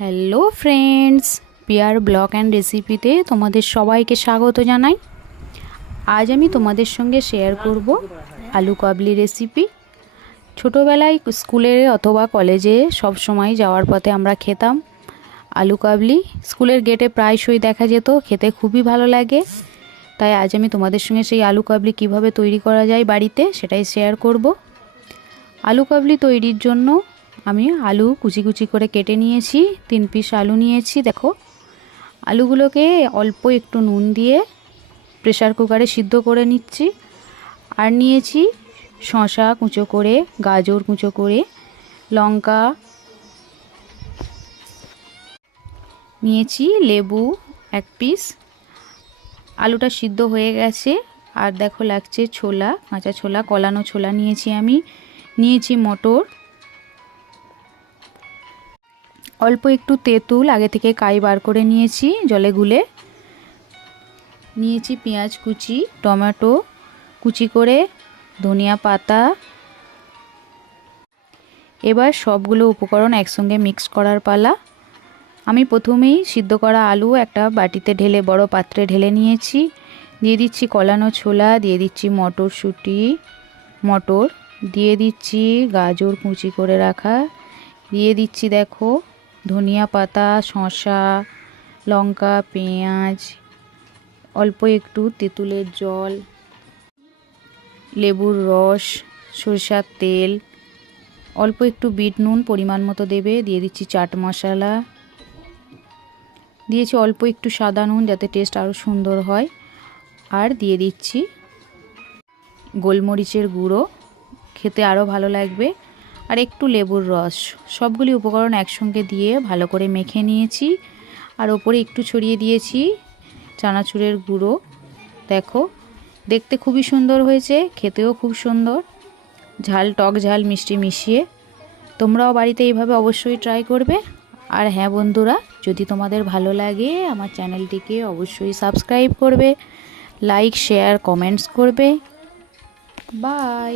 Hello friends, পিয়ার blog and রেসিপিতে তোমাদের সবাইকে স্বাগত জানাই। আজ আমি তোমাদের সঙ্গে শেয়ার করব আলু কাবলি রেসিপি। ছোটোবেলায় স্কুলে অথবা কলেজে সব সময় যাওয়ার পথে আমরা খেতাম আলু কাবলি। স্কুলের গেটে প্রায়শই দেখা যেত, খেতে খুবই ভালো লাগে। তাই আজ আমি তোমাদের সঙ্গে সেই আলু কাবলি কীভাবে তৈরি করা যায় বাড়িতে সেটাই শেয়ার করব। আলু কাবলি তৈরির জন্য আমি আলু কুচি কুচি করে কেটে নিয়েছি, 3 পিস আলু নিয়েছি। দেখো, আলুগুলোকে অল্প একটু নুন দিয়ে প্রেসার কুকারে সিদ্ধ করে নিচ্ছি। আর নিয়েছি শসা কুচো করে, গাজর কুচো করে, লঙ্কা নিয়েছি, লেবু 1 পিস। আলুটা সিদ্ধ হয়ে গেছে। আর দেখো লাগছে ছোলা, কাঁচা ছোলা, কলানো ছোলা নিয়েছি আমি। নিয়েছি মটর, অল্প একটু তেঁতুল আগে থেকে কাই বার করে নিয়েছি জলে গুলে। নিয়েছি পেঁয়াজ কুচি, টমেটো কুচি করে, ধনিয়া পাতা। এবার সবগুলো উপকরণ একসঙ্গে মিক্স করার পালা। আমি প্রথমেই সিদ্ধ করা আলু একটা বাটিতে ঢেলে, বড় পাত্রে ঢেলে নিয়েছি। দিয়ে দিচ্ছি কলানো ছোলা, দিয়ে দিচ্ছি মটরশুঁটি, মটর দিয়ে দিচ্ছি, গাজর কুচি করে রাখা দিয়ে দিচ্ছি, দেখো ধনিয়া পাতা, শসা, লঙ্কা, পেঁয়াজ, অল্প একটু তেঁতুলের জল, লেবুর রস, সরষের তেল, অল্প একটু বিট নুন পরিমাণ মতো দেবে। দিয়ে দিচ্ছি চাট মশলা, দিয়েছি অল্প একটু সাদা নুন যাতে টেস্ট আরও সুন্দর হয়। আর দিয়ে দিচ্ছি গোলমরিচের গুঁড়ো, খেতে আরও ভালো লাগবে। আর একটু লেবুর রস। সবগুলি উপকরণ একসঙ্গে দিয়ে ভালো করে মেখে নিয়েছি। আর ওপরে একটু ছড়িয়ে দিয়েছি চানাচুরের গুঁড়ো। দেখো, দেখতে খুবই সুন্দর হয়েছে, খেতেও খুব সুন্দর, ঝাল, টক ঝাল মিষ্টি মিশিয়ে। তোমরাও বাড়িতে এইভাবে অবশ্যই ট্রাই করবে। আর হ্যাঁ বন্ধুরা, যদি তোমাদের ভালো লাগে আমার চ্যানেলটিকে অবশ্যই সাবস্ক্রাইব করবে, লাইক, শেয়ার, কমেন্টস করবে। বাই।